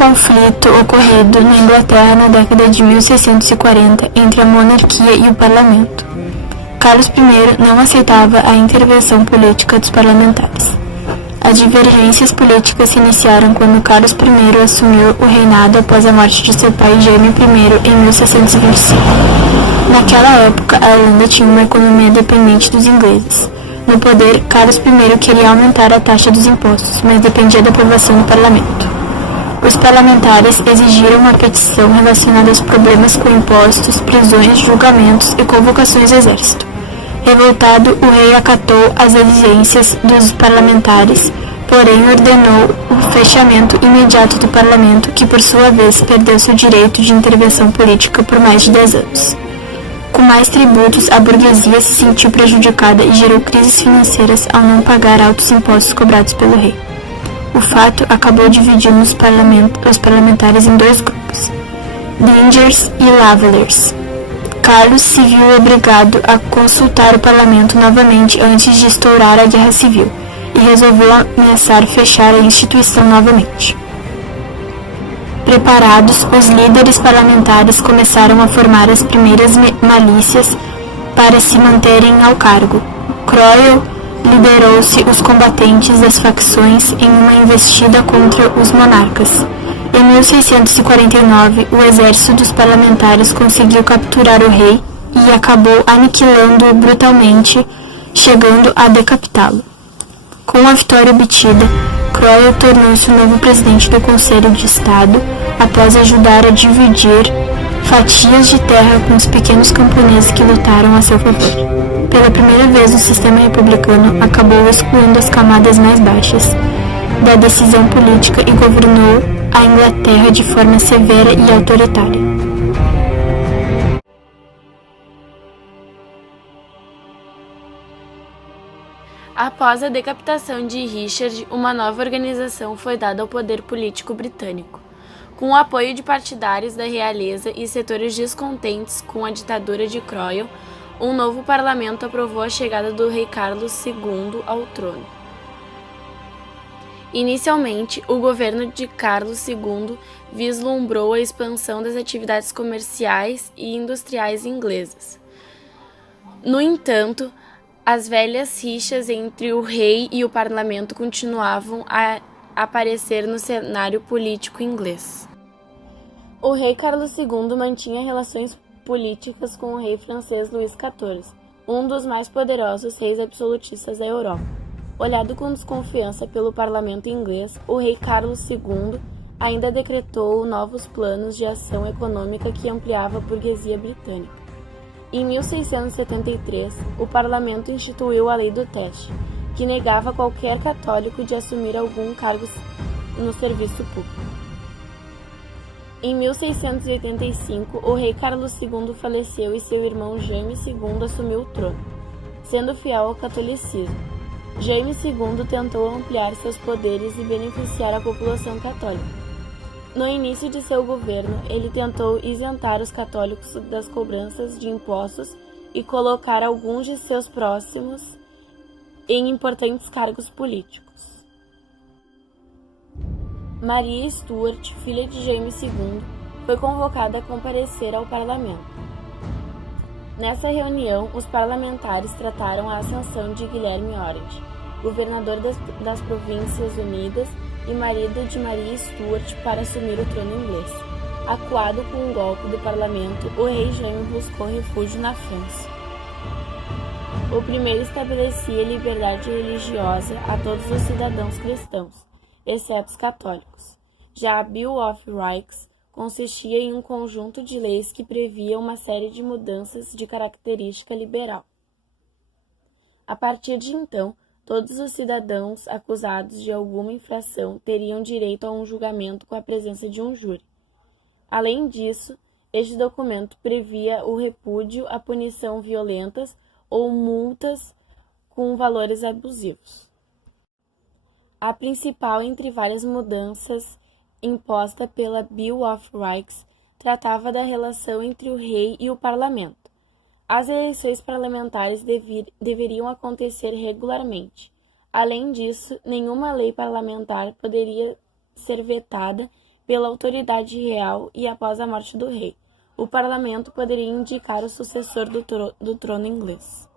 conflito ocorrido na Inglaterra na década de 1640 entre a monarquia e o parlamento. Carlos I não aceitava a intervenção política dos parlamentares. As divergências políticas se iniciaram quando Carlos I assumiu o reinado após a morte de seu pai Jaime I em 1625. Naquela época, a Irlanda tinha uma economia dependente dos ingleses. No poder, Carlos I queria aumentar a taxa dos impostos, mas dependia da aprovação do parlamento. Os parlamentares exigiram uma petição relacionada aos problemas com impostos, prisões, julgamentos e convocações do exército. Revoltado, o rei acatou as exigências dos parlamentares, porém ordenou o fechamento imediato do parlamento, que por sua vez perdeu seu direito de intervenção política por mais de 10 anos. Com mais tributos, a burguesia se sentiu prejudicada e gerou crises financeiras ao não pagar altos impostos cobrados pelo rei. O fato acabou dividindo os parlamentares em dois grupos, Dingers e Lavalers. Carlos se viu obrigado a consultar o parlamento novamente antes de estourar a Guerra Civil e resolveu ameaçar fechar a instituição novamente. Preparados, os líderes parlamentares começaram a formar as primeiras milícias para se manterem ao cargo. Cromwell liderou-se os combatentes das facções em uma investida contra os monarcas. Em 1649, o exército dos parlamentares conseguiu capturar o rei e acabou aniquilando-o brutalmente, chegando a decapitá-lo. Com a vitória obtida, Cromwell tornou-se o novo presidente do Conselho de Estado, após ajudar a dividir fatias de terra com os pequenos camponeses que lutaram a seu favor. Pela primeira vez, o sistema republicano acabou excluindo as camadas mais baixas da decisão política e governou a Inglaterra de forma severa e autoritária. Após a decapitação de Richard, uma nova organização foi dada ao poder político britânico. Com o apoio de partidários da realeza e setores descontentes com a ditadura de Cromwell, um novo parlamento aprovou a chegada do rei Carlos II ao trono. Inicialmente, o governo de Carlos II vislumbrou a expansão das atividades comerciais e industriais inglesas. No entanto, as velhas rixas entre o rei e o parlamento continuavam a aparecer no cenário político inglês. O rei Carlos II mantinha relações políticas com o rei francês Luís XIV, um dos mais poderosos reis absolutistas da Europa. Olhado com desconfiança pelo parlamento inglês, o rei Carlos II ainda decretou novos planos de ação econômica que ampliava a burguesia britânica. Em 1673, o parlamento instituiu a Lei do Teste, que negava qualquer católico de assumir algum cargo no serviço público. Em 1685, o rei Carlos II faleceu e seu irmão Jaime II assumiu o trono, sendo fiel ao catolicismo. Jaime II tentou ampliar seus poderes e beneficiar a população católica. No início de seu governo, ele tentou isentar os católicos das cobranças de impostos e colocar alguns de seus próximos em importantes cargos políticos. Maria Stuart, filha de Jaime II, foi convocada a comparecer ao parlamento. Nessa reunião, os parlamentares trataram a ascensão de Guilherme Orange, governador das Províncias Unidas e marido de Maria Stuart, para assumir o trono inglês. Acuado com um golpe do parlamento, o rei Jaime buscou refúgio na França. O primeiro estabelecia liberdade religiosa a todos os cidadãos cristãos, exceto os católicos. Já a Bill of Rights consistia em um conjunto de leis que previa uma série de mudanças de característica liberal. A partir de então, todos os cidadãos acusados de alguma infração teriam direito a um julgamento com a presença de um júri. Além disso, este documento previa o repúdio à punição violentas ou multas com valores abusivos. A principal entre várias mudanças imposta pela Bill of Rights tratava da relação entre o rei e o parlamento. As eleições parlamentares deveriam acontecer regularmente. Além disso, nenhuma lei parlamentar poderia ser vetada pela autoridade real e após a morte do rei. O parlamento poderia indicar o sucessor do trono inglês.